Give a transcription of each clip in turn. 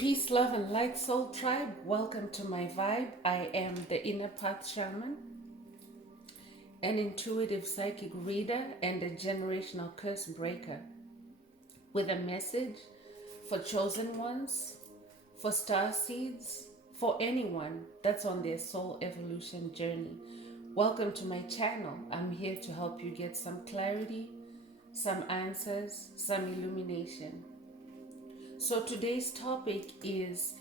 Peace, love, and light, soul tribe. Welcome to my vibe. I am the Inner Path Shaman, an intuitive psychic reader, and a generational curse breaker with a message for chosen ones, for star seeds, for anyone that's on their soul evolution journey. Welcome to my channel. I'm here to help you get some clarity, some answers, some illumination. So today's topic is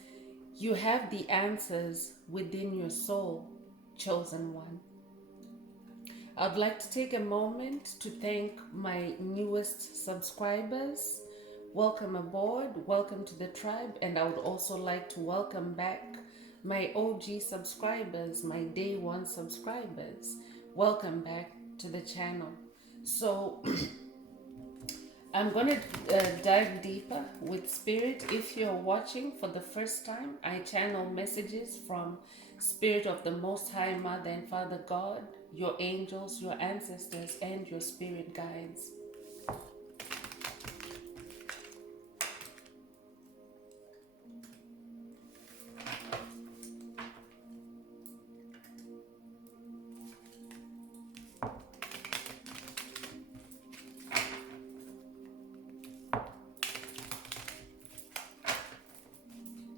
you have the answers within your soul, chosen one. I'd like to take a moment to thank my newest subscribers. Welcome aboard, welcome to the tribe, and I would also like to welcome back my OG subscribers, my day one subscribers. Welcome back to the channel. So I'm going to dive deeper with spirit. If you're watching for the first time, I channel messages from Spirit of the Most High Mother and Father God, your angels, your ancestors, and your spirit guides.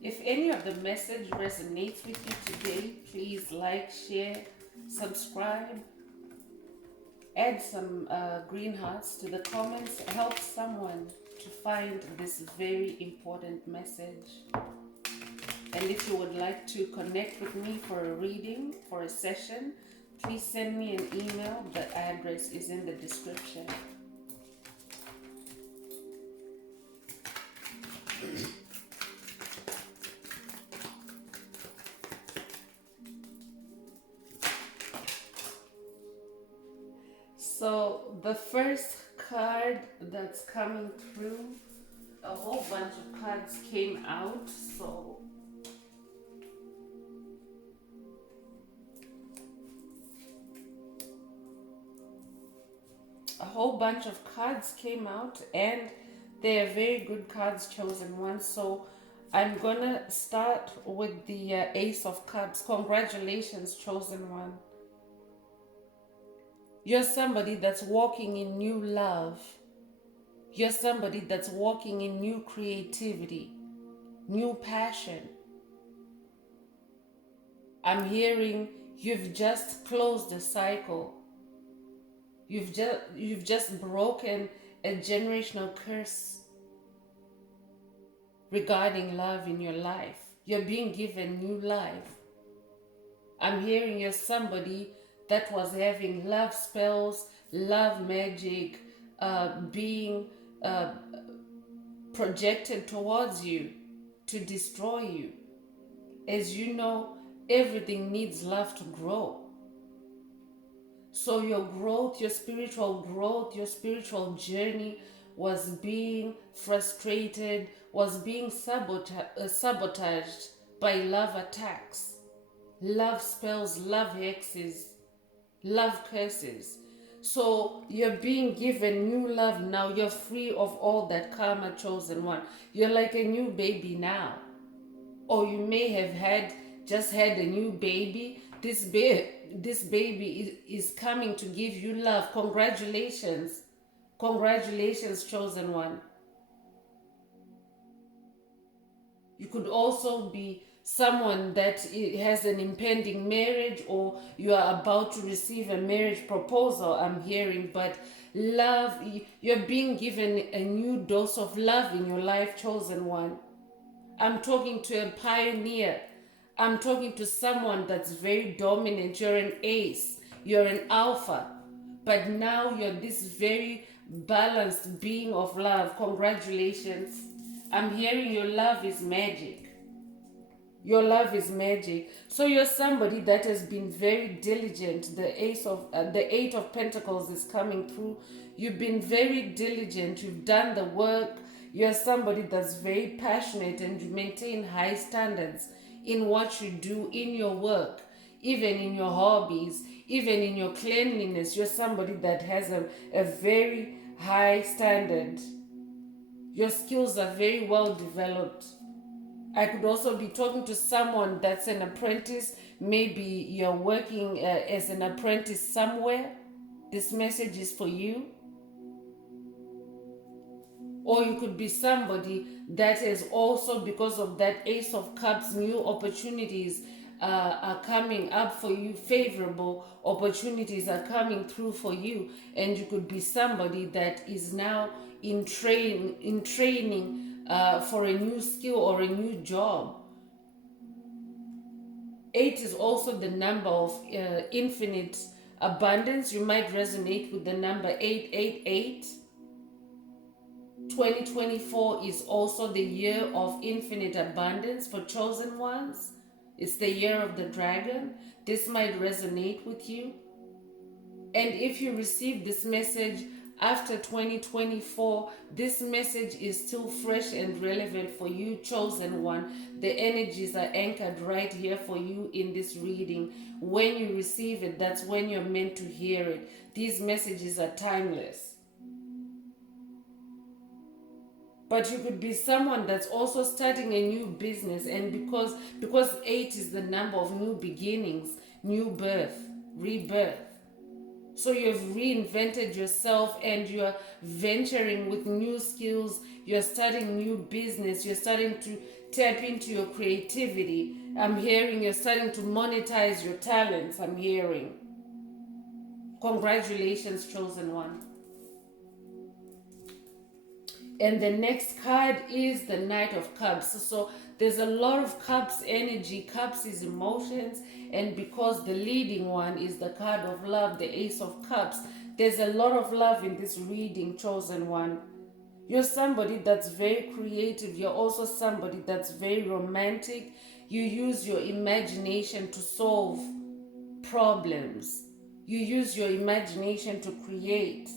If any of the message resonates with you today, please like, share, subscribe, add some green hearts to the comments. Help someone to find this very important message. And if you would like to connect with me for a reading, for a session, please send me an email. The address is in the description. So the first card that's coming through, a whole bunch of cards came out. So a whole bunch of cards came out, and they're very good cards, chosen ones. So I'm gonna start with the Ace of Cups. Congratulations, chosen one. You're somebody that's walking in new love. You're somebody that's walking in new creativity, new passion. I'm hearing you've just closed a cycle. You've just broken a generational curse regarding love in your life. You're being given new life. I'm hearing you're somebody that was having love spells, love magic, being projected towards you to destroy you. As you know, everything needs love to grow. So your growth, your spiritual growth, your spiritual journey was being frustrated, was being sabotaged by love attacks, love spells, love hexes, love curses. So you're being given new love now. You're free of all that karma, chosen one. You're like a new baby now. Or you may have just had a new baby. This baby is coming to give you love. Congratulations. Congratulations, chosen one. You could also be someone that has an impending marriage, or you are about to receive a marriage proposal, I'm hearing. But love, you're being given a new dose of love in your life, chosen one. I'm talking to a pioneer. I'm talking to someone that's very dominant. You're an ace. You're an alpha. But now you're this very balanced being of love. Congratulations. I'm hearing your love is magic. Your love is magic. So you're somebody that has been very diligent. The Eight of Pentacles is coming through. You've been very diligent. You've done the work. You're somebody that's very passionate, and you maintain high standards in what you do, in your work, even in your hobbies, even in your cleanliness. You're somebody that has a very high standard. Your skills are very well developed. I could also be talking to someone that's an apprentice. Maybe you're working as an apprentice somewhere. This message is for you. Or you could be somebody that is also, because of that Ace of Cups, new opportunities are coming up for you, favorable opportunities are coming through for you, and you could be somebody that is now in training for a new skill or a new job. 8 is also the number of infinite abundance. You might resonate with the number 888. 2024 is also the year of infinite abundance for chosen ones. It's the year of the dragon. This might resonate with you. And if you receive this message after 2024, this message is still fresh and relevant for you, chosen one. The energies are anchored right here for you in this reading. When you receive it, that's when you're meant to hear it. These messages are timeless. But you could be someone that's also starting a new business, and because 8 is the number of new beginnings, new birth, rebirth. So you've reinvented yourself and you're venturing with new skills, you're starting new business, you're starting to tap into your creativity. I'm hearing you're starting to monetize your talents, I'm hearing. Congratulations, chosen one. And the next card is the Knight of Cups. So there's a lot of Cups energy. Cups is emotions. And because the leading one is the card of love, the Ace of Cups, there's a lot of love in this reading, chosen one. You're somebody that's very creative. You're also somebody that's very romantic. You use your imagination to solve problems. You use your imagination to create.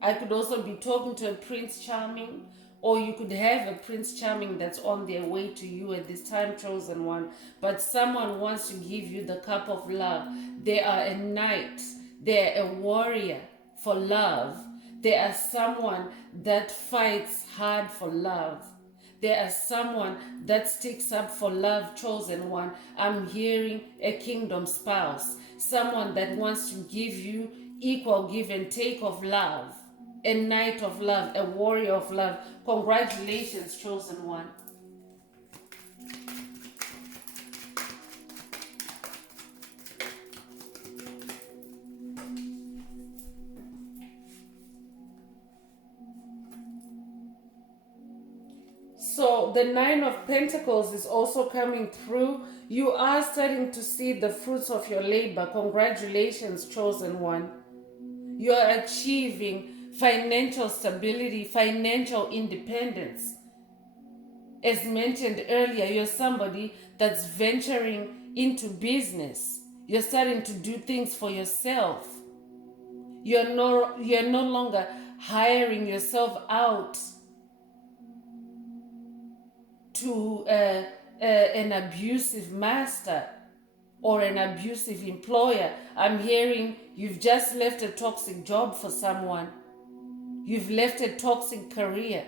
I could also be talking to a Prince Charming, or you could have a Prince Charming that's on their way to you at this time, chosen one. But someone wants to give you the cup of love. They are a knight. They're a warrior for love. They are someone that fights hard for love. They are someone that sticks up for love, chosen one. I'm hearing a kingdom spouse. Someone that wants to give you equal give and take of love. A knight of love, a warrior of love. Congratulations, chosen one. So the Nine of Pentacles is also coming through. You are starting to see the fruits of your labor. Congratulations, chosen one. You are achieving financial stability, financial independence. As mentioned earlier, you're somebody that's venturing into business. You're starting to do things for yourself. You're no longer hiring yourself out to an abusive master or an abusive employer. I'm hearing you've just left a toxic job for someone. You've left a toxic career.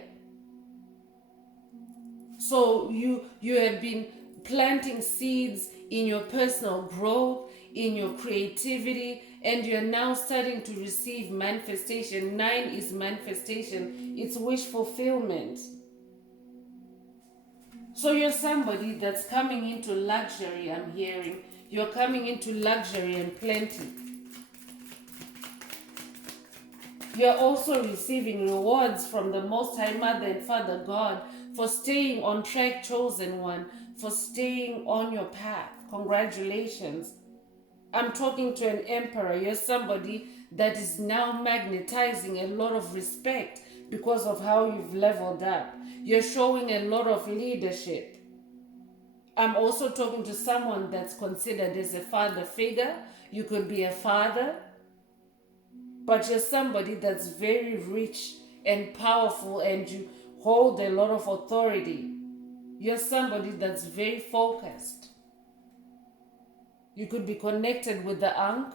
So you have been planting seeds in your personal growth, in your creativity, and you're now starting to receive manifestation. 9 is manifestation. It's wish fulfillment. So you're somebody that's coming into luxury, I'm hearing. You're coming into luxury and plenty. You're also receiving rewards from the Most High Mother and Father God for staying on track, chosen one, for staying on your path. Congratulations. I'm talking to an emperor. You're somebody that is now magnetizing a lot of respect because of how you've leveled up. You're showing a lot of leadership. I'm also talking to someone that's considered as a father figure. You could be a father, but you're somebody that's very rich and powerful and you hold a lot of authority. You're somebody that's very focused. You could be connected with the Ankh.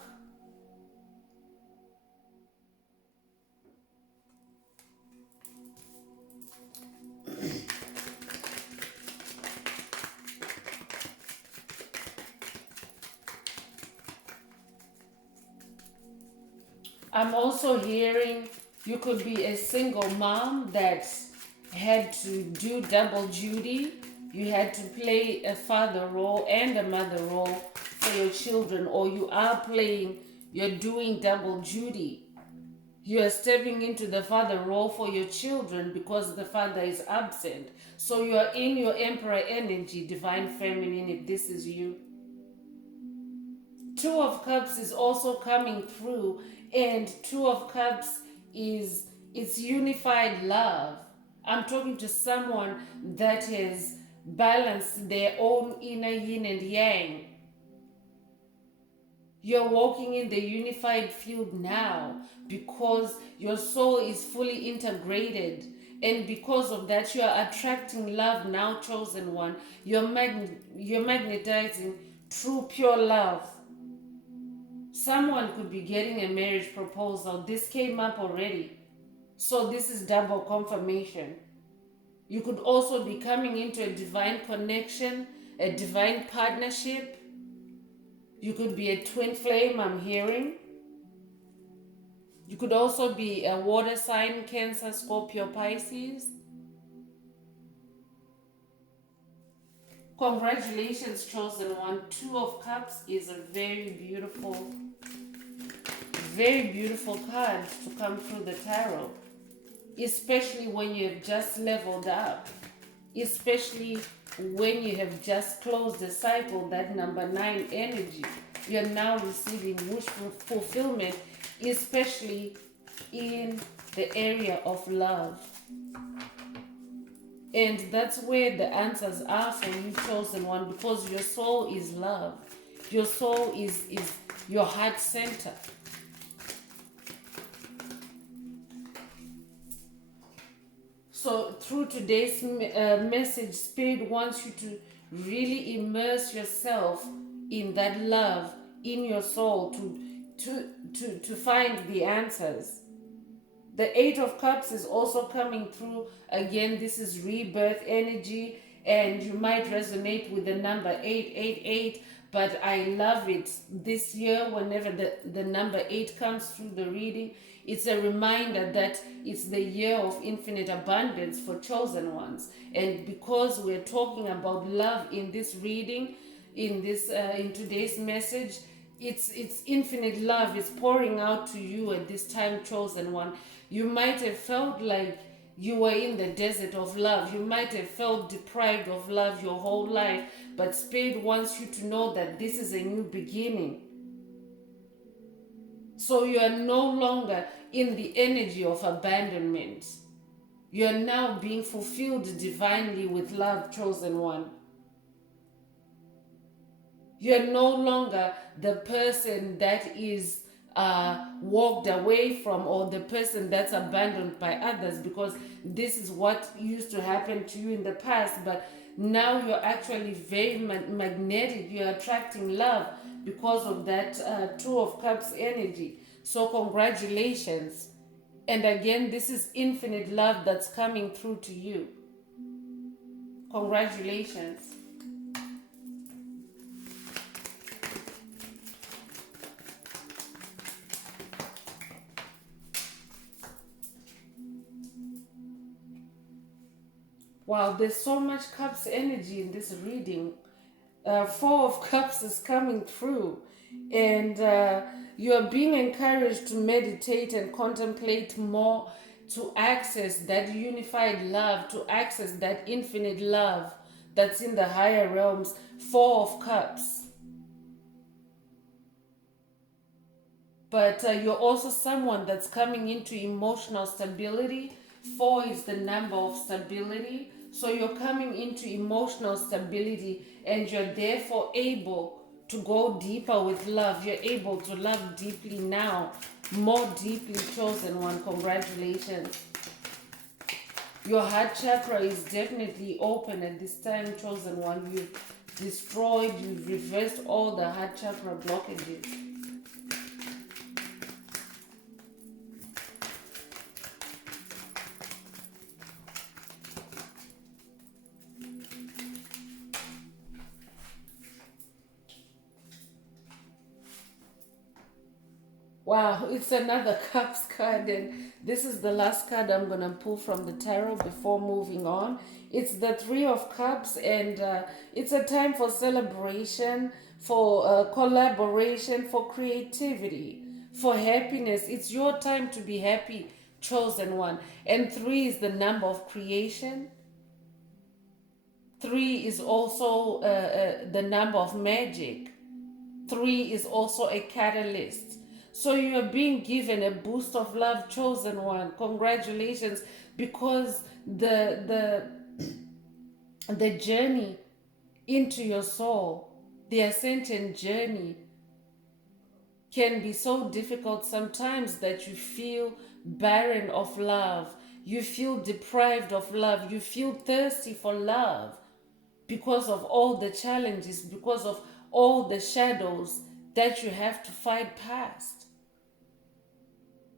I'm also hearing you could be a single mom that had to do double duty. You had to play a father role and a mother role for your children, or you are playing, you're doing double duty. You are stepping into the father role for your children because the father is absent. So you are in your emperor energy, divine feminine, if this is you. Two of Cups is also coming through, and Two of Cups is it's unified love. I'm talking to someone that has balanced their own inner yin and yang. You're walking in the unified field now because your soul is fully integrated. And because of that, you are attracting love now, chosen one. You're magnetizing true, pure love. Someone could be getting a marriage proposal. This came up already. So this is double confirmation. You could also be coming into a divine connection, a divine partnership. You could be a twin flame, I'm hearing. You could also be a water sign, Cancer, Scorpio, Pisces. Congratulations, chosen one. Two of Cups is a very beautiful card to come through the tarot, especially when you have just leveled up, especially when you have just closed the cycle, that number 9 energy. You're now receiving wish fulfillment, especially in the area of love. And that's where the answers are for you, chosen one, because your soul is love. Your soul is your heart center. So through today's message, Spirit wants you to really immerse yourself in that love in your soul to find the answers. The 8 of Cups is also coming through. Again, this is rebirth energy, and you might resonate with the number 888, but I love it. This year, whenever the number 8 comes through the reading, it's a reminder that it's the year of infinite abundance for chosen ones. And because we're talking about love in this reading, in today's message, it's infinite love is pouring out to you at this time, chosen one. You might have felt like you were in the desert of love. You might have felt deprived of love your whole life, but Spirit wants you to know that this is a new beginning. So you are no longer in the energy of abandonment. You are now being fulfilled divinely with love, chosen one. You're no longer the person that is walked away from, or the person that's abandoned by others, because this is what used to happen to you in the past. But now you're actually very magnetic. You're attracting love because of that 2 of Cups energy. So congratulations. And again, this is infinite love that's coming through to you. Congratulations. Wow, there's so much Cups energy in this reading. 4 of Cups is coming through, and you are being encouraged to meditate and contemplate more, to access that unified love, to access that infinite love that's in the higher realms. 4 of Cups. But you're also someone that's coming into emotional stability. 4 is the number of stability. So you're coming into emotional stability, and you're therefore able to go deeper with love. You're able to love deeply now, more deeply, chosen one. Congratulations. Your heart chakra is definitely open at this time, chosen one. You've reversed all the heart chakra blockages. Wow, it's another Cups card, and this is the last card I'm gonna pull from the tarot before moving on. It's the Three of Cups, and it's a time for celebration, for collaboration, for creativity, for happiness. It's your time to be happy, chosen one. And three is the number of creation. Three is also the number of magic. Three is also a catalyst. So you are being given a boost of love, chosen one. Congratulations, because the journey into your soul, the ascension journey, can be so difficult sometimes that you feel barren of love. You feel deprived of love. You feel thirsty for love because of all the challenges, because of all the shadows that you have to fight past.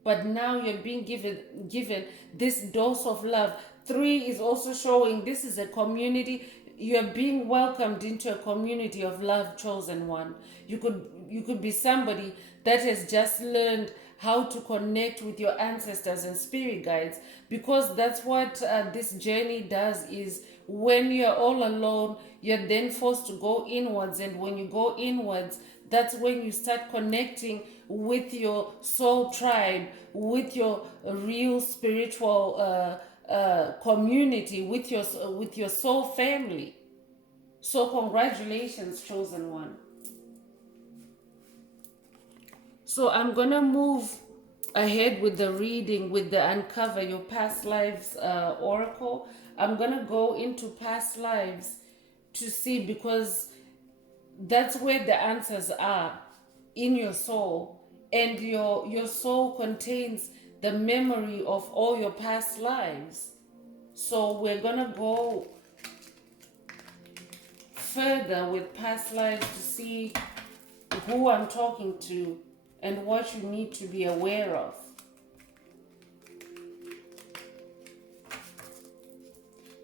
But now you're being given this dose of love. Three is also showing this is a community. You're being welcomed into a community of love, chosen one. You could be somebody that has just learned how to connect with your ancestors and spirit guides, because that's what this journey does. Is when you're all alone, you're then forced to go inwards, and when you go inwards, that's when you start connecting with your soul tribe, with your real spiritual community, with your soul family. So congratulations, chosen one. So I'm gonna move ahead with the reading, with the Uncover Your Past Lives oracle. I'm gonna go into past lives to see, because that's where the answers are, in your soul, and your soul contains the memory of all your past lives. So we're gonna go further with past lives to see who I'm talking to and what you need to be aware of.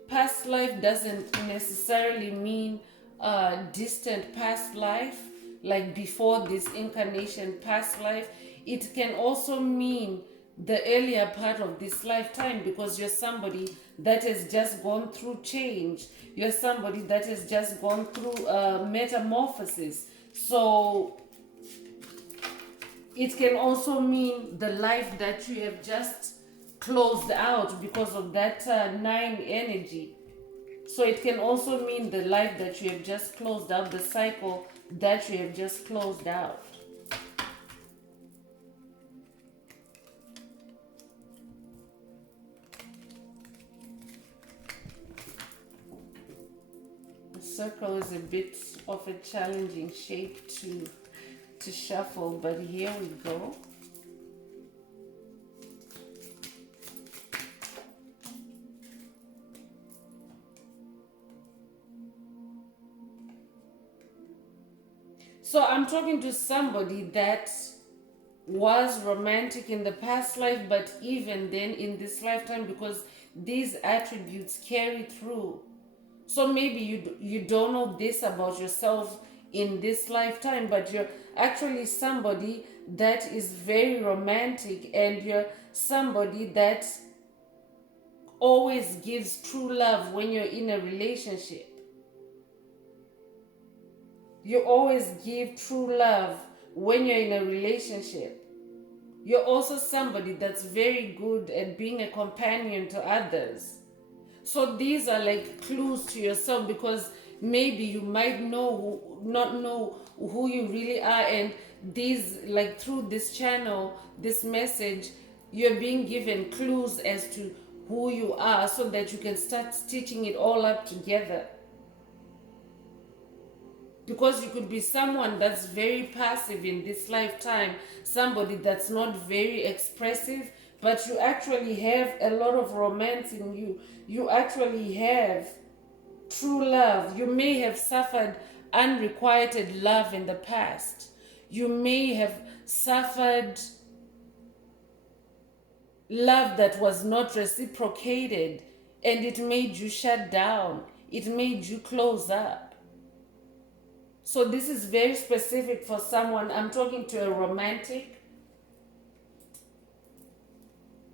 Past life doesn't necessarily mean distant past life, like before this incarnation past life. It can also mean the earlier part of this lifetime, because you're somebody that has just gone through change. You're somebody that has just gone through metamorphosis. So it can also mean the life that you have just closed out because of that nine energy. So it can also mean the life that you have just closed out, the cycle that you have just closed out. The circle is a bit of a challenging shape to shuffle, but here we go. So I'm talking to somebody that was romantic in the past life, but even then in this lifetime, because these attributes carry through. So maybe you don't know this about yourself in this lifetime, but you're actually somebody that is very romantic, and you're somebody that always gives true love when you're in a relationship. You always give true love when you're in a relationship. You're also somebody that's very good at being a companion to others. So these are like clues to yourself, because maybe you might not know who you really are, and these, like through this channel, this message, you're being given clues as to who you are, so that you can start stitching it all up together. Because you could be someone that's very passive in this lifetime, somebody that's not very expressive, but you actually have a lot of romance in you. You actually have true love. You may have suffered unrequited love in the past. You may have suffered love that was not reciprocated, and it made you shut down. It made you close up. So this is very specific for someone. I'm talking to a romantic.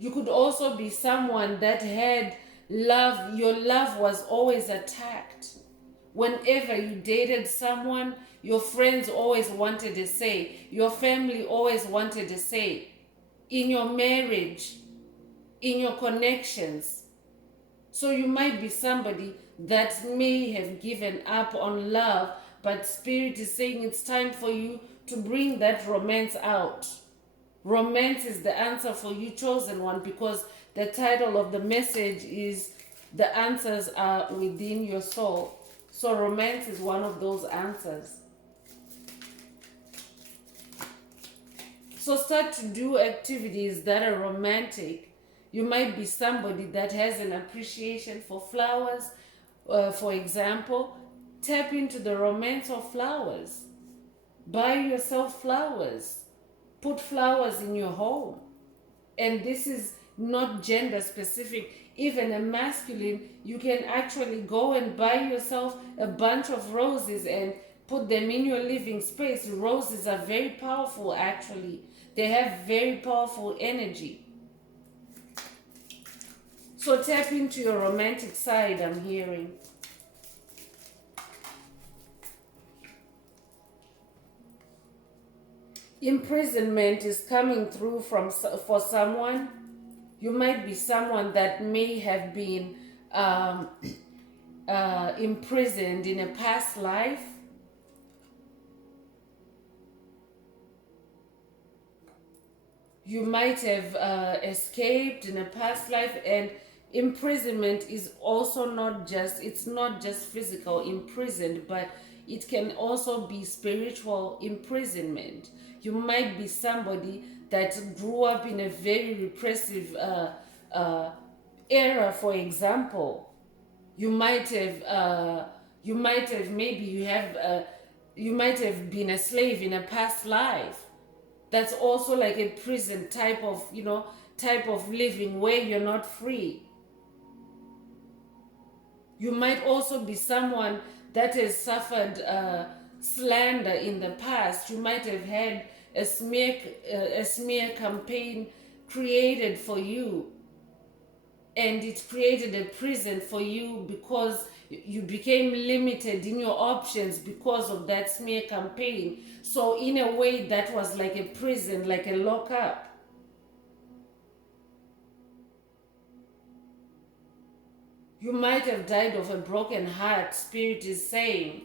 You could also be someone that had love, your love was always attacked. Whenever you dated someone, your friends always wanted to say, your family always wanted to say, in your marriage, in your connections. So you might be somebody that may have given up on love, but Spirit is saying it's time for you to bring that romance out. Romance is the answer for you, chosen one, because the title of the message is The Answers Are Within Your Soul. So romance is one of those answers. So start to do activities that are romantic. You might be somebody that has an appreciation for flowers. For example, tap into the romance of flowers. Buy yourself flowers. Put flowers in your home. And this is not gender specific. Even a masculine, you can actually go and buy yourself a bunch of roses and put them in your living space. Roses are very powerful, actually. They have very powerful energy. So tap into your romantic side, I'm hearing. Imprisonment is coming through for someone. You might be someone that may have been imprisoned in a past life. You might have escaped in a past life, and imprisonment is also it's not just physical imprisoned, but it can also be spiritual imprisonment. You might be somebody that grew up in a very repressive era, for example. You might have been a slave in a past life. That's also like a prison type of living where you're not free. You might also be someone that has suffered slander in the past. You might have had a smear campaign created for you, and it created a prison for you because you became limited in your options because of that smear campaign. So in a way, that was like a prison, like a lockup. You might have died of a broken heart, Spirit is saying.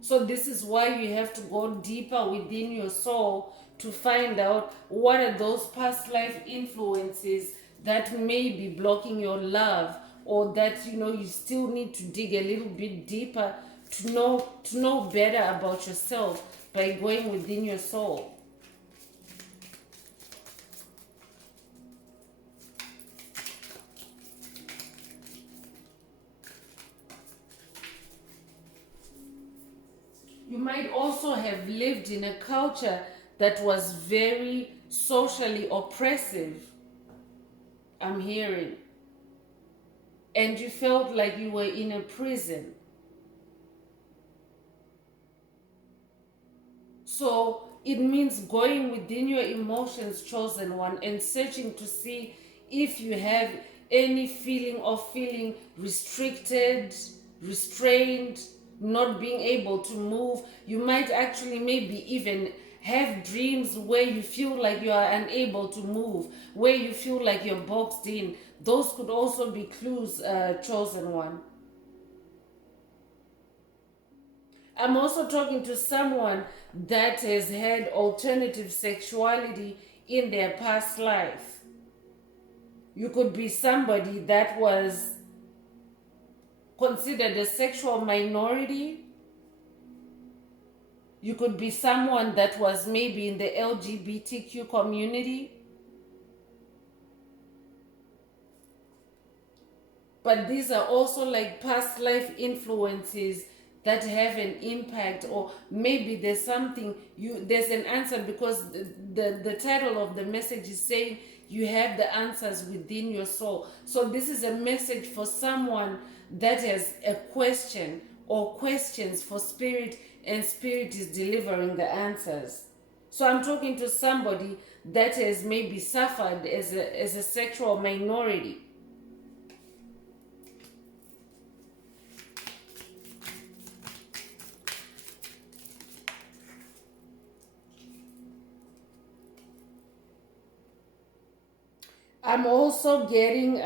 So this is why you have to go deeper within your soul to find out what are those past life influences that may be blocking your love, or that you still need to dig a little bit deeper to know better about yourself by going within your soul. You might also have lived in a culture that was very socially oppressive, I'm hearing. And you felt like you were in a prison. So it means going within your emotions, chosen one, and searching to see if you have any feeling of feeling restricted, restrained, not being able to move. You might actually maybe even have dreams where you feel like you are unable to move, where you feel like you're boxed in. Those could also be clues, chosen one. I'm also talking to someone that has had alternative sexuality in their past life. You could be somebody that was considered a sexual minority. You could be someone that was maybe in the LGBTQ community. But these are also like past life influences that have an impact, or maybe there's an answer, because the title of the message is saying you have the answers within your soul. So this is a message for someone that has a question or questions for Spirit, and Spirit is delivering the answers. So I'm talking to somebody that has maybe suffered as a sexual minority. I'm also getting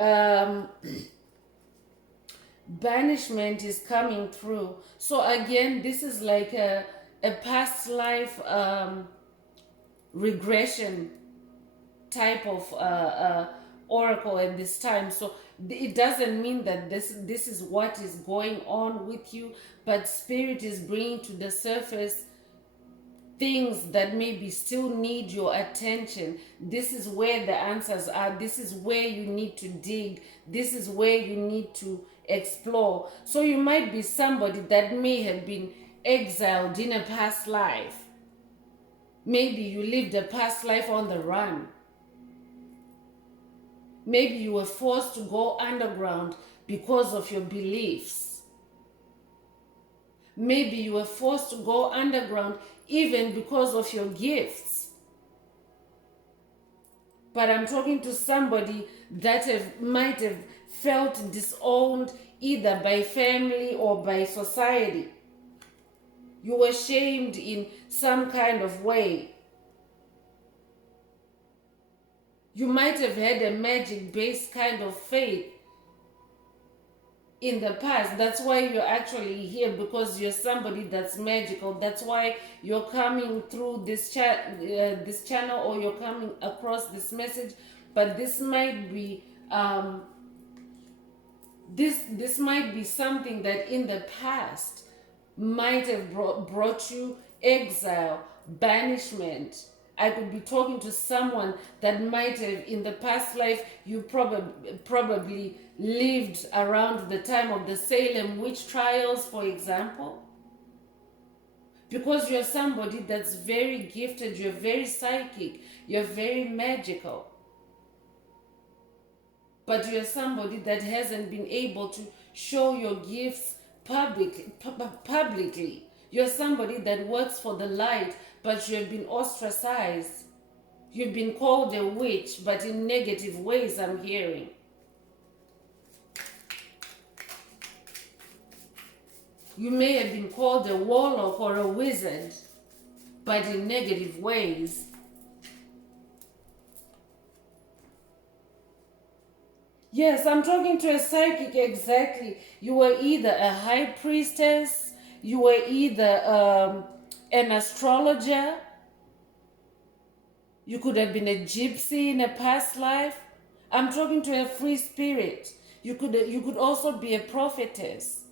banishment is coming through. So again, this is like a past life regression type of oracle at this time. So it doesn't mean that this is what is going on with you, but spirit is bringing to the surface things that maybe still need your attention. This is where the answers are. This is where you need to dig. This is where you need to explore. So you might be somebody that may have been exiled in a past life. Maybe you lived a past life on the run. Maybe you were forced to go underground because of your beliefs. Maybe you were forced to go underground even because of your gifts. But I'm talking to somebody that might have felt disowned either by family or by society. You were shamed in some kind of way. You might have had a magic-based kind of faith in the past. That's why you're actually here, because you're somebody that's magical. That's why you're coming through this this channel, or you're coming across this message. But this might be this might be something that in the past might have brought you exile, banishment. I could be talking to someone that might have, in the past life, you probably lived around the time of the Salem witch trials, for example. Because you're somebody that's very gifted, you're very psychic, you're very magical. But you're somebody that hasn't been able to show your gifts publicly. You're somebody that works for the light, but you have been ostracized. You've been called a witch, but in negative ways, I'm hearing. You may have been called a warlock or a wizard, but in negative ways. Yes, I'm talking to a psychic, exactly. You were either a high priestess, you were either an astrologer, you could have been a gypsy in a past life. I'm talking to a free spirit. You could also be a prophetess.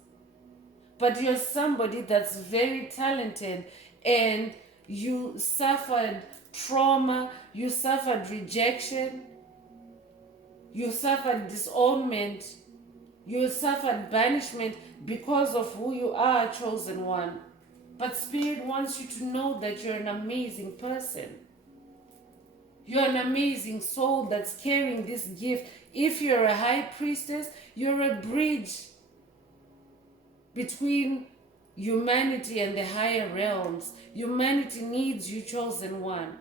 But you're somebody that's very talented, and you suffered trauma, you suffered rejection, you suffered disownment, you suffered banishment because of who you are, chosen one. But Spirit wants you to know that you're an amazing person. You're an amazing soul that's carrying this gift. If you're a high priestess, you're a bridge between humanity and the higher realms. Humanity needs you, chosen one.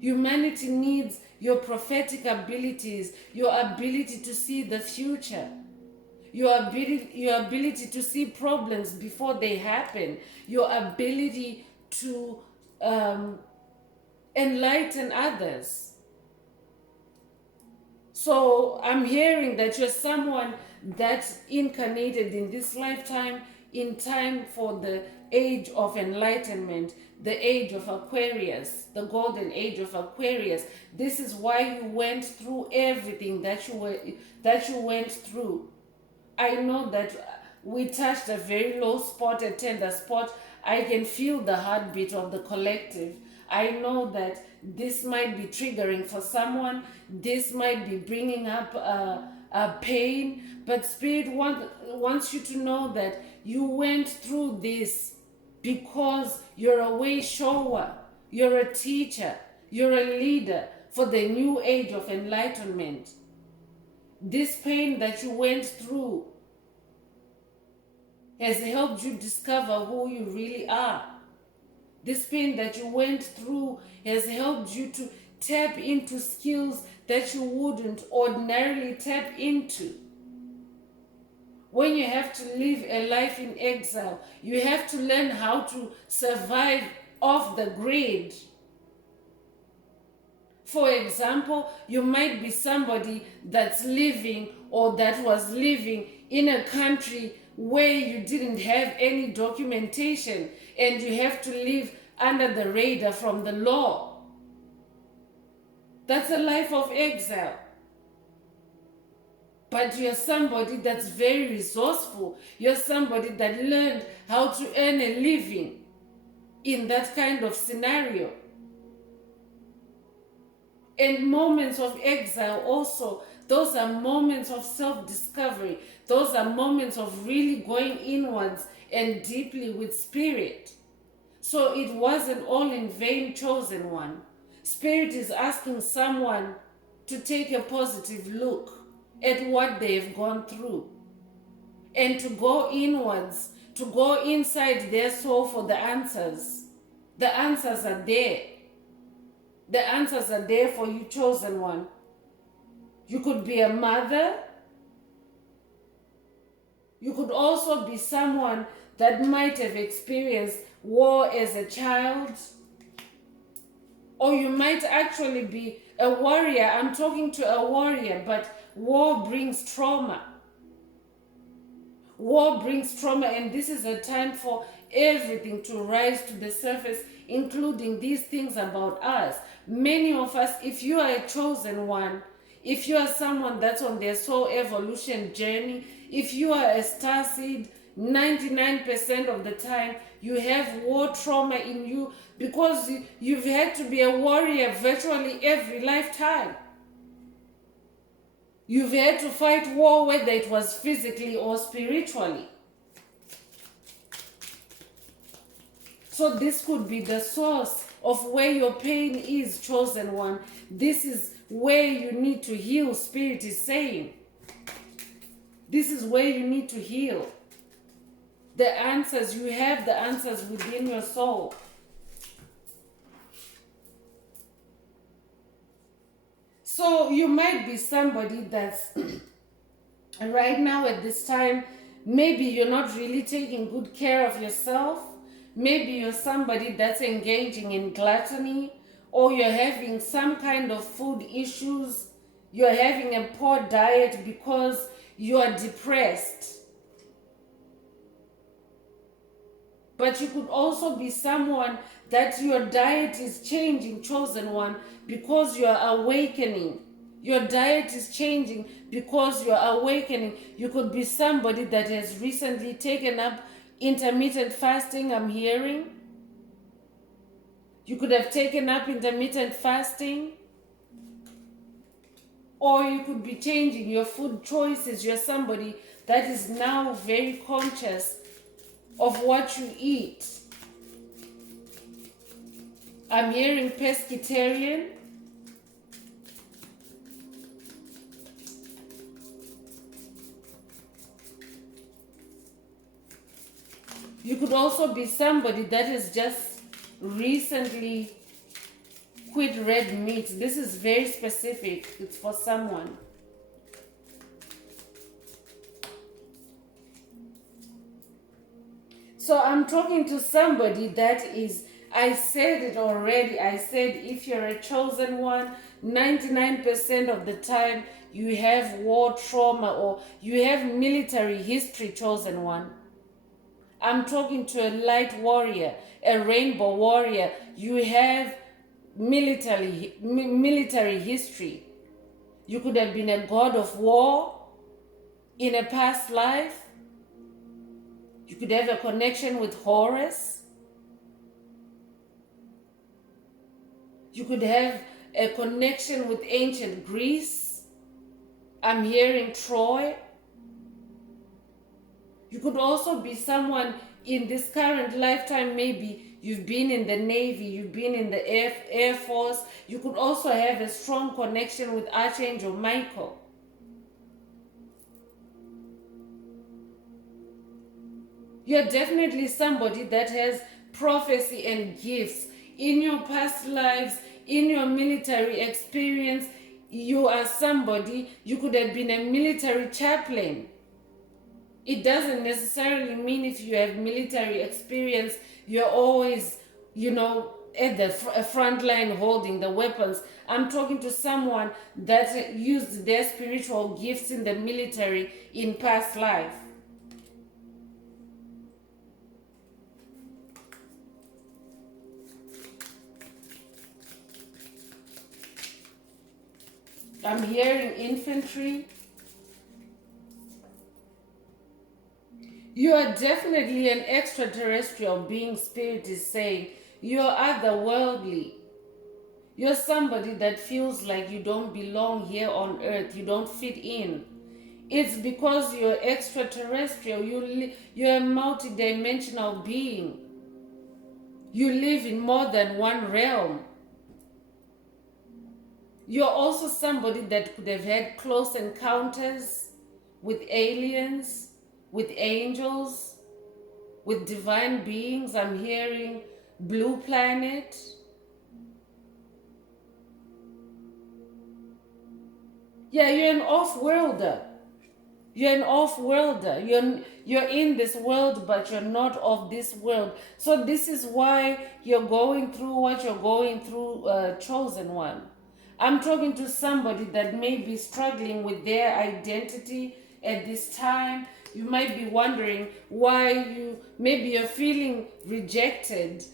Humanity needs your prophetic abilities, your ability to see the future, your ability to see problems before they happen, your ability to enlighten others. So I'm hearing that you're someone that's incarnated in this lifetime in time for the age of enlightenment, the age of Aquarius, the golden age of Aquarius. This is why you went through everything that you went through. I know that we touched a very low spot, a tender spot. I can feel the heartbeat of the collective. I know that this might be triggering for someone. This might be bringing up a pain. But Spirit wants you to know that you went through this because you're a way shower. You're a teacher. You're a leader for the new age of enlightenment. This pain that you went through has helped you discover who you really are. This pain that you went through has helped you to tap into skills that you wouldn't ordinarily tap into. When you have to live a life in exile, you have to learn how to survive off the grid. For example, you might be somebody that's living or that was living in a country where you didn't have any documentation and you have to live under the radar from the law. That's a life of exile. But you're somebody that's very resourceful. You're somebody that learned how to earn a living in that kind of scenario. And moments of exile also, those are moments of self-discovery. Those are moments of really going inwards and deeply with spirit. So it wasn't all in vain, chosen one. Spirit is asking someone to take a positive look at what they've gone through and to go inwards, to go inside their soul for the answers. The answers are there. The answers are there for you, chosen one. You could be a mother. You could also be someone that might have experienced war as a child. Or you might actually be a warrior. I'm talking to a warrior, but war brings trauma. War brings trauma, and this is a time for everything to rise to the surface, including these things about us. Many of us, if you are a chosen one, if you are someone that's on their soul evolution journey, if you are a starseed, 99% of the time you have war trauma in you because you've had to be a warrior virtually every lifetime. You've had to fight war, whether it was physically or spiritually. So this could be the source of where your pain is, chosen one. This is where you need to heal, Spirit is saying. This is where you need to heal. The answers, you have the answers within your soul. So you might be somebody that's right now at this time, maybe you're not really taking good care of yourself. Maybe you're somebody that's engaging in gluttony, or you're having some kind of food issues. You're having a poor diet because you are depressed. But you could also be someone that your diet is changing, chosen one, because you are awakening. Your diet is changing because you are awakening. You could be somebody that has recently taken up intermittent fasting, I'm hearing. You could have taken up intermittent fasting. Or you could be changing your food choices. You're somebody that is now very conscious of what you eat. I'm hearing pescatarian. You could also be somebody that has just recently quit red meat. This is very specific. It's for someone. So I'm talking to somebody that is, I said it already. I said if you're a chosen one, 99% of the time you have war trauma or you have military history, chosen one. I'm talking to a light warrior, a rainbow warrior. You have military history. You could have been a god of war in a past life. You could have a connection with Horus. You could have a connection with ancient Greece. I'm hearing Troy. You could also be someone in this current lifetime, maybe you've been in the Navy, you've been in the Air Force. You could also have a strong connection with Archangel Michael. You're definitely somebody that has prophecy and gifts. In your past lives, in your military experience, you are somebody, you could have been a military chaplain. It doesn't necessarily mean if you have military experience, you're always, at the front line holding the weapons. I'm talking to someone that used their spiritual gifts in the military in past life. I'm hearing infantry. You are definitely an extraterrestrial being, Spirit is saying. You're otherworldly. You're somebody that feels like you don't belong here on earth. You don't fit in. It's because you're extraterrestrial. You're a multidimensional being. You live in more than one realm. You're also somebody that could have had close encounters with aliens, with angels, with divine beings. I'm hearing blue planet. Yeah, you're an off-worlder. You're an off-worlder. You're in this world, but you're not of this world. So this is why you're going through what you're going through, chosen one. I'm talking to somebody that may be struggling with their identity at this time. You might be wondering why maybe you're feeling rejected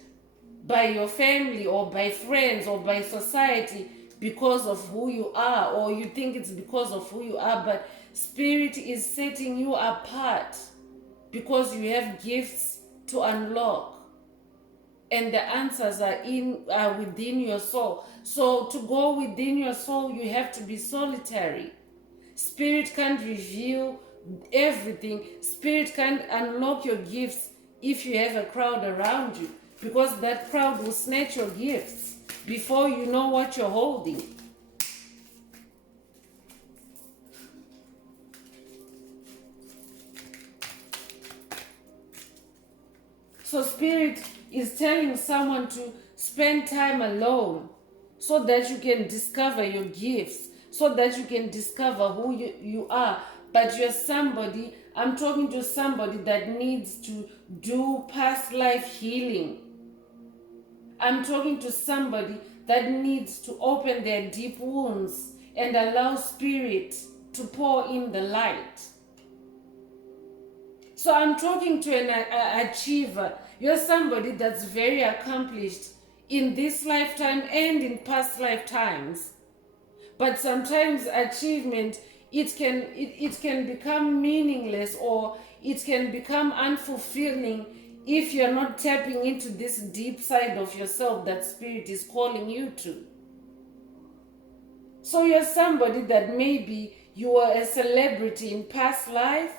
by your family or by friends or by society because of who you are, or you think it's because of who you are, but Spirit is setting you apart because you have gifts to unlock. And the answers are within your soul. So to go within your soul, you have to be solitary. Spirit can't reveal everything. Spirit can't unlock your gifts if you have a crowd around you, because that crowd will snatch your gifts before you know what you're holding. So Spirit is telling someone to spend time alone so that you can discover your gifts, so that you can discover who you are. But you're somebody, I'm talking to somebody that needs to do past life healing. I'm talking to somebody that needs to open their deep wounds and allow Spirit to pour in the light. So I'm talking to an achiever. You're somebody that's very accomplished in this lifetime and in past lifetimes. But sometimes achievement, it can become meaningless, or it can become unfulfilling if you're not tapping into this deep side of yourself that Spirit is calling you to. So you're somebody that maybe you were a celebrity in past life,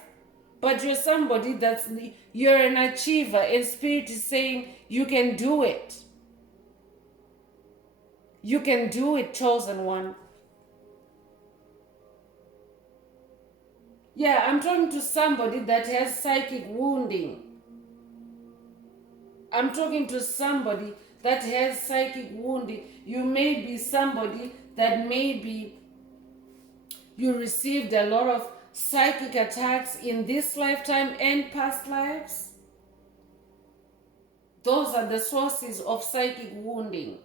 but you're somebody you're an achiever, and Spirit is saying you can do it. You can do it, chosen one. Yeah, I'm talking to somebody that has psychic wounding. I'm talking to somebody that has psychic wounding. You may be somebody that maybe you received a lot of psychic attacks in this lifetime and past lives. Those are the sources of psychic wounding.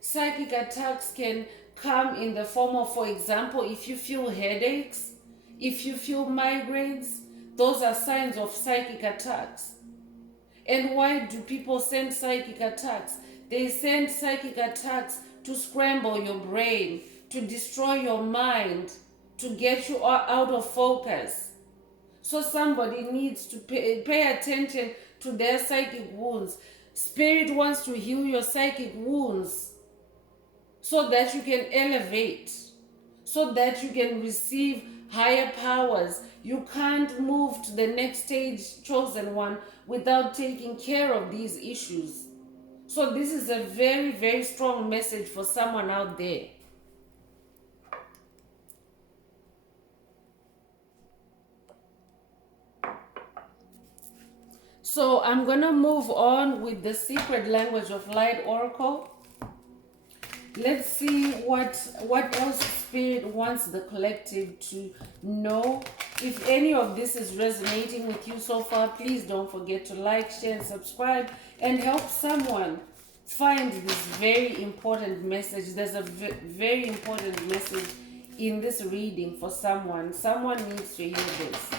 Psychic attacks can come in the form of, for example, if you feel headaches, if you feel migraines, those are signs of psychic attacks. And why do people send psychic attacks? They send psychic attacks to scramble your brain, to destroy your mind, to get you out of focus. So somebody needs to pay attention to their psychic wounds. Spirit wants to heal your psychic wounds so that you can elevate, so that you can receive higher powers. You can't move to the next stage, chosen one, without taking care of these issues. So this is a very, very strong message for someone out there. So I'm going to move on with the Secret Language of Light Oracle. Let's see what else Spirit wants the collective to know. If any of this is resonating with you so far, please don't forget to like, share, and subscribe, and help someone find this very important message. There's a very important message in this reading for someone. Someone needs to hear this.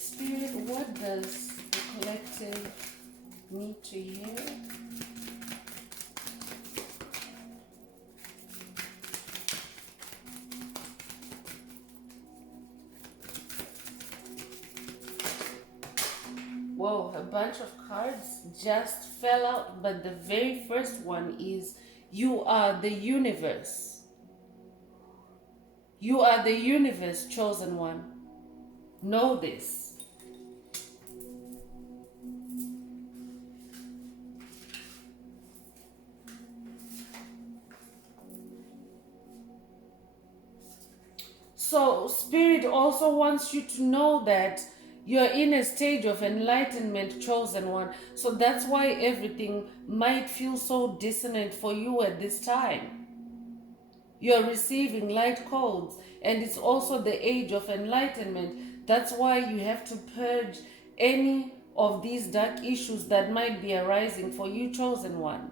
Spirit, what does the collective need to hear? Whoa, a bunch of cards just fell out, but the very first one is you are the universe. You are the universe, chosen one. Know this. So, Spirit also wants you to know that you're in a stage of enlightenment, chosen one. So that's why everything might feel so dissonant for you at this time. You're receiving light codes, and it's also the age of enlightenment. That's why you have to purge any of these dark issues that might be arising for you, chosen one.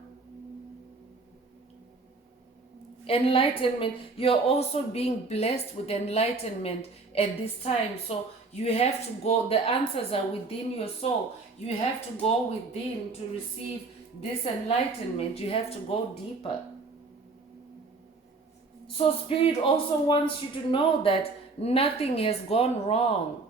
Enlightenment, you're also being blessed with enlightenment at this time. So you have to go, the answers are within your soul. You have to go within to receive this enlightenment. You have to go deeper. So Spirit also wants you to know that nothing has gone wrong.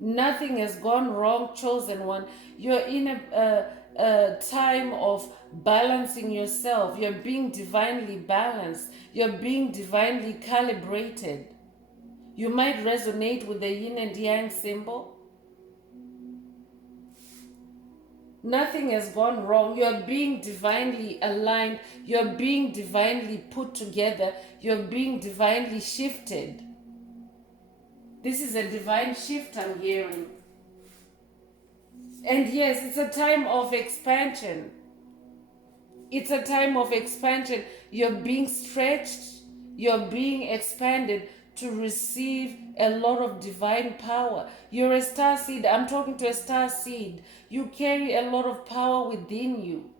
Nothing has gone wrong, chosen one. You're in a time of balancing yourself. You're being divinely balanced. You're being divinely calibrated. You might resonate with the yin and yang symbol. Nothing has gone wrong. You're being divinely aligned. You're being divinely put together. You're being divinely shifted. This is a divine shift I'm hearing. And yes, it's a time of expansion. It's a time of expansion. You're being stretched. You're being expanded to receive a lot of divine power. You're a star seed. I'm talking to a star seed. You carry a lot of power within you.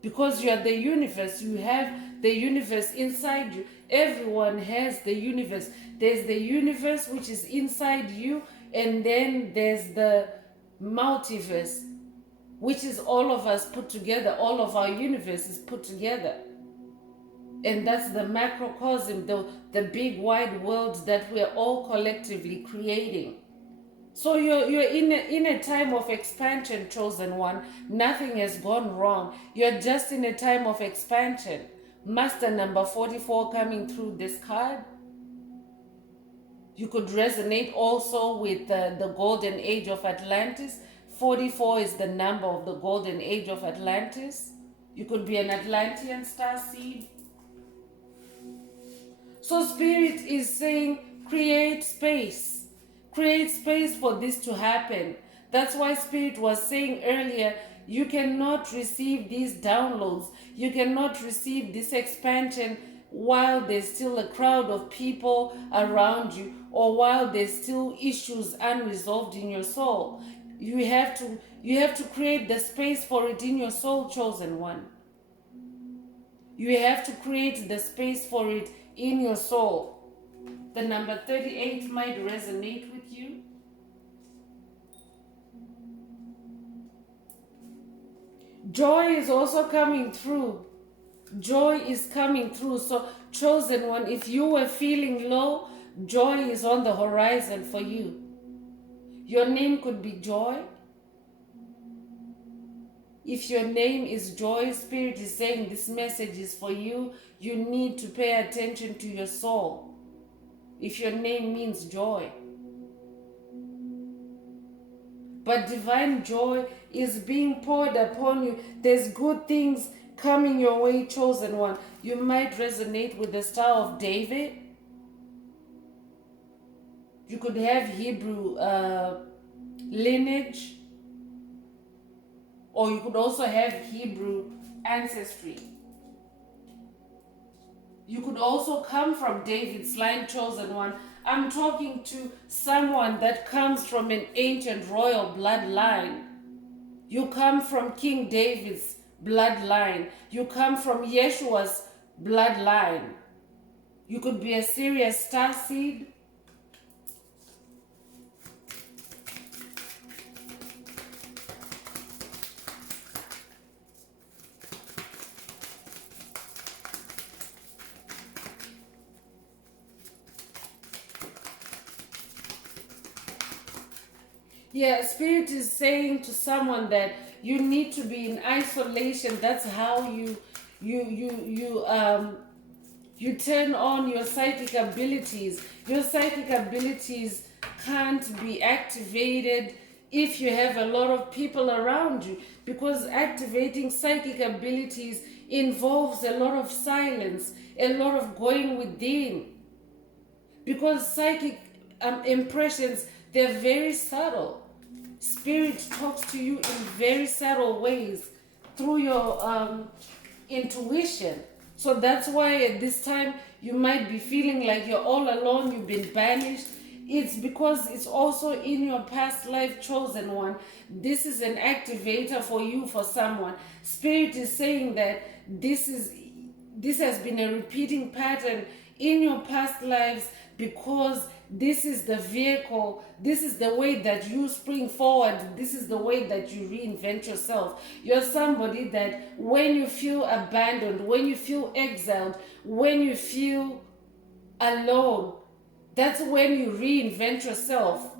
Because you are the universe. You have the universe inside you. Everyone has the universe. There's the universe which is inside you, and then there's the multiverse, which is all of us put together. All of our universes put together. And that's the macrocosm, the big wide world that we're all collectively creating. So you're in a time of expansion, chosen one. Nothing has gone wrong. You're just in a time of expansion. Master number 44 coming through this card. You could resonate also with the golden age of Atlantis. 44 is the number of the golden age of Atlantis. You could be an Atlantean star seed. So Spirit is saying, create space. Create space for this to happen. That's why Spirit was saying earlier, you cannot receive these downloads. You cannot receive this expansion while there's still a crowd of people around you, or while there's still issues unresolved in your soul. You have to create the space for it in your soul, chosen one. You have to create the space for it in your soul. The number 38 might resonate with you. Joy is also coming through. Joy is coming through. So, chosen one, if you were feeling low, joy is on the horizon for you. Your name could be Joy. If your name is Joy, Spirit is saying this message is for you. You need to pay attention to your soul. If your name means joy. But divine joy is being poured upon you. There's good things coming your way, chosen one. You might resonate with the Star of David. You could have Hebrew lineage, or you could also have Hebrew ancestry. You could also come from David's line, chosen one. I'm talking to someone that comes from an ancient royal bloodline. You come from King David's bloodline. You come from Yeshua's bloodline. You could be a Sirius star seed. Yeah, Spirit is saying to someone that you need to be in isolation. That's how you turn on your psychic abilities. Your psychic abilities can't be activated if you have a lot of people around you, because activating psychic abilities involves a lot of silence, a lot of going within, because psychic impressions, they're very subtle. Spirit talks to you in very subtle ways through your intuition. So that's why at this time you might be feeling like you're all alone, you've been banished. It's because it's also in your past life, chosen one. This is an activator for you, for someone. Spirit is saying that this has been a repeating pattern in your past lives, because this is the vehicle, this is the way that you spring forward, this is the way that you reinvent yourself. You're somebody that when you feel abandoned, when you feel exiled, when you feel alone, that's when you reinvent yourself.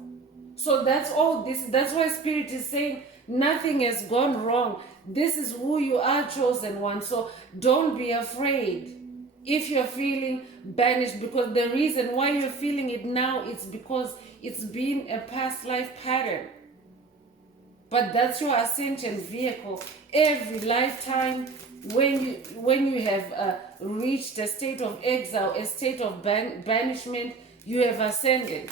So that's all this, that's why Spirit is saying nothing has gone wrong. This is who you are, chosen one. So don't be afraid if you're feeling banished, because the reason why you're feeling it now is because it's been a past life pattern. But that's your ascension vehicle. Every lifetime, when you have reached a state of exile, a state of banishment, you have ascended.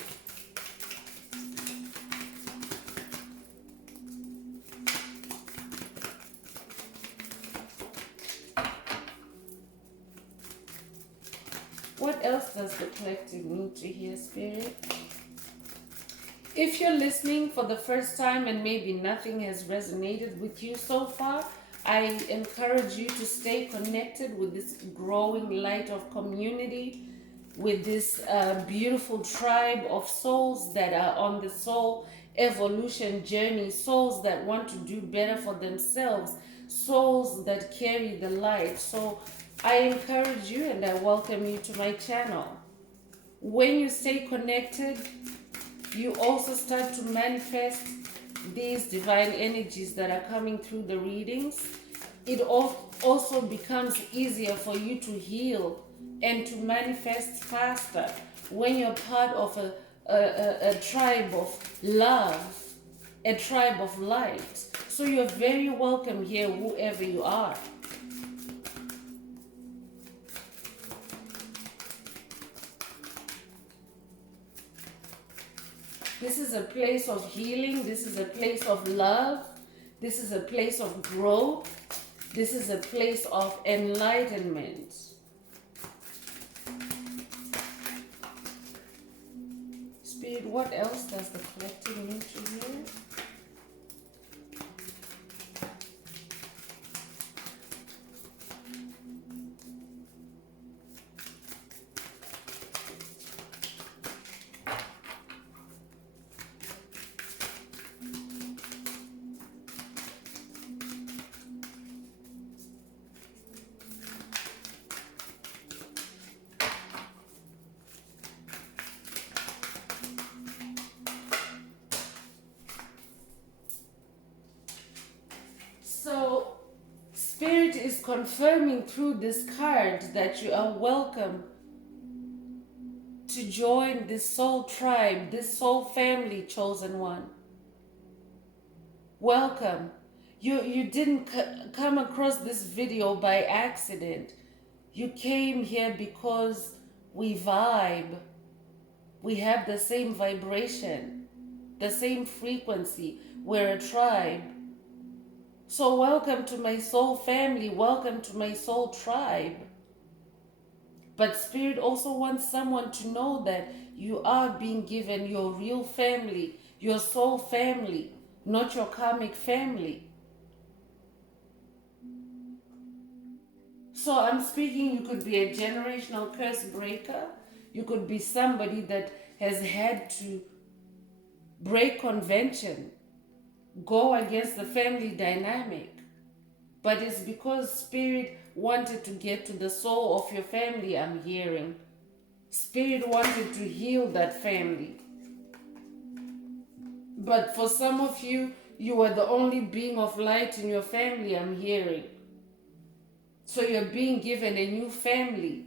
What else does the collective need to hear, Spirit? If you're listening for the first time and maybe nothing has resonated with you so far, I encourage you to stay connected with this growing light of community, with this beautiful tribe of souls that are on the soul evolution journey, souls that want to do better for themselves, souls that carry the light. So I encourage you and I welcome you to my channel. When you stay connected, you also start to manifest these divine energies that are coming through the readings. It also becomes easier for you to heal and to manifest faster when you're part of a tribe of love, a tribe of light. So you're very welcome here, whoever you are. This is a place of healing. This is a place of love. This is a place of growth. This is a place of enlightenment. Spirit, what else does the collective need to hear? confirming through this card that you are welcome to join this soul tribe, this soul family, chosen one. Welcome. You didn't come across this video by accident. You came here because we vibe. We have the same vibration, the same frequency. We're a tribe. So welcome to my soul family. Welcome to my soul tribe. But Spirit also wants someone to know that you are being given your real family, your soul family, not your karmic family. So I'm speaking, you could be a generational curse breaker. You could be somebody that has had to break convention, go against the family dynamic. But it's because Spirit wanted to get to the soul of your family, I'm hearing. Spirit wanted to heal that family. But for some of you, you are the only being of light in your family, I'm hearing. So you're being given a new family.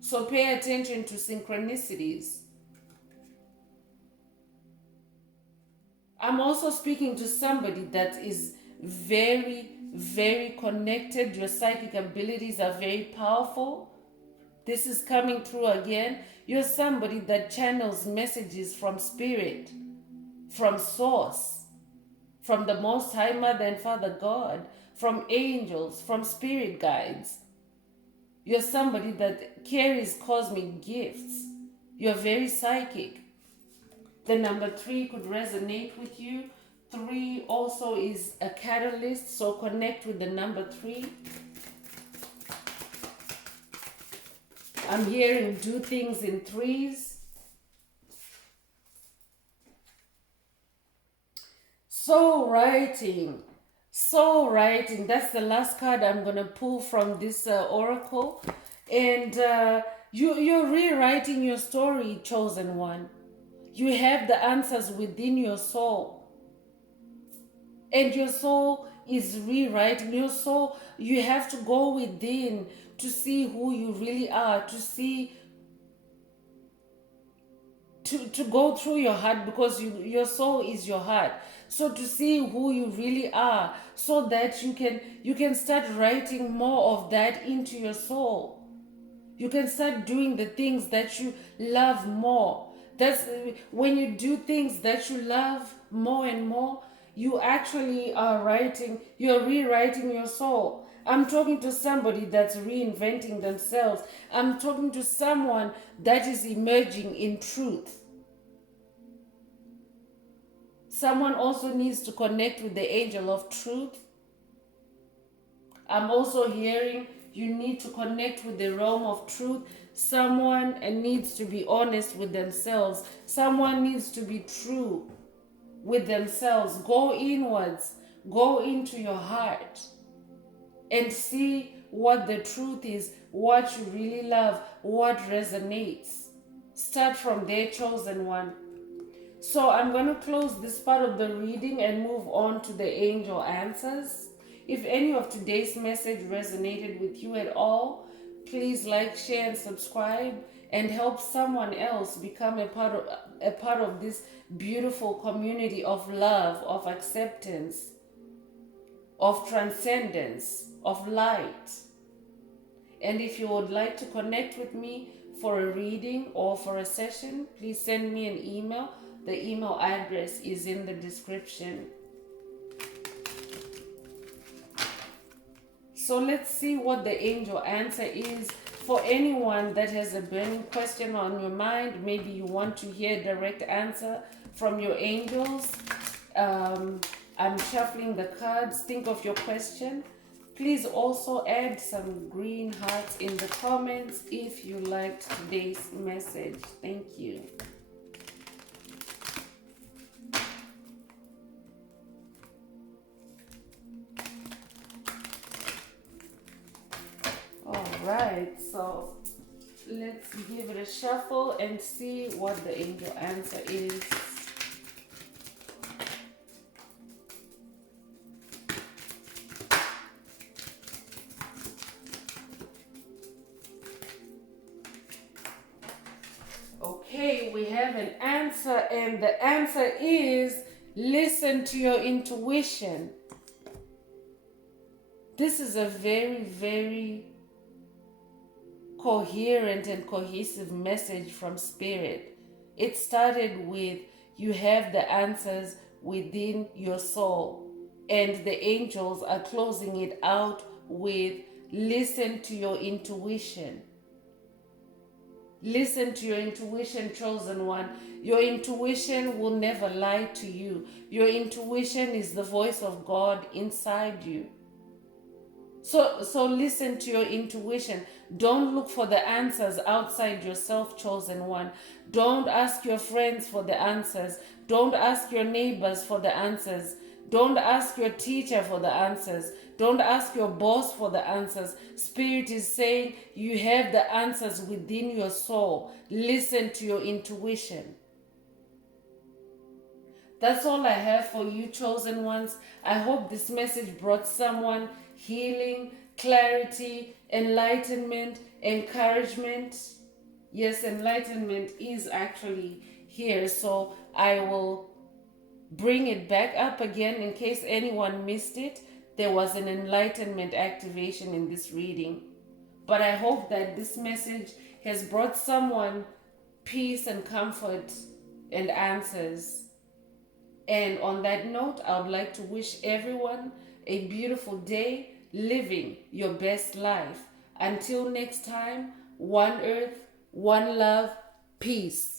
So pay attention to synchronicities. I'm also speaking to somebody that is very, very connected. Your psychic abilities are very powerful. This is coming through again. You're somebody that channels messages from Spirit, from Source, from the Most High Mother and Father God, from angels, from spirit guides. You're somebody that carries cosmic gifts. You're very psychic. The number 3 could resonate with you. 3 also is a catalyst, so connect with the number 3. I'm hearing do things in 3s. Soul writing. Soul writing. That's the last card I'm going to pull from this oracle. And you're rewriting your story, chosen one. You have the answers within your soul. And your soul is rewriting. Your soul, you have to go within to see who you really are, to see, to go through your heart, because your soul is your heart. So to see who you really are, so that you can start writing more of that into your soul. You can start doing the things that you love more. That's when you do things that you love more and more, you actually are you're rewriting your soul. I'm talking to somebody that's reinventing themselves. I'm talking to someone that is emerging in truth. Someone also needs to connect with the angel of truth. I'm also hearing you need to connect with the realm of truth. Someone needs to be honest with themselves. Someone needs to be true with themselves. Go inwards. Go into your heart and see what the truth is, what you really love, what resonates. Start from there, chosen one. So I'm going to close this part of the reading and move on to the angel answers. If any of today's message resonated with you at all, please like, share, and subscribe, and help someone else become a part of this beautiful community of love, of acceptance, of transcendence, of light. And if you would like to connect with me for a reading or for a session, please send me an email. The email address is in the description. So let's see what the angel answer is. For anyone that has a burning question on your mind, maybe you want to hear a direct answer from your angels. I'm shuffling the cards. Think of your question. Please also add some green hearts in the comments if you liked today's message. Thank you. Right, so let's give it a shuffle and see what the angel answer is. Okay, we have an answer, and the answer is listen to your intuition. This is a very, very coherent and cohesive message from Spirit. It started with you have the answers within your soul, and the angels are closing it out with listen to your intuition. Listen to your intuition, chosen one. Your intuition will never lie to you. Your intuition is the voice of God inside you. So listen to your intuition. Don't look for the answers outside yourself, chosen one. Don't ask your friends for the answers. Don't ask your neighbors for the answers. Don't ask your teacher for the answers. Don't ask your boss for the answers. Spirit is saying you have the answers within your soul. Listen to your intuition. That's all I have for you, chosen ones. I hope this message brought someone healing, clarity, enlightenment, encouragement. Yes, enlightenment is actually here, so I will bring it back up again in case anyone missed it. There was an enlightenment activation in this reading. But I hope that this message has brought someone peace and comfort and answers. And on that note, I would like to wish everyone a beautiful day living your best life. Until next time, one earth, one love, peace.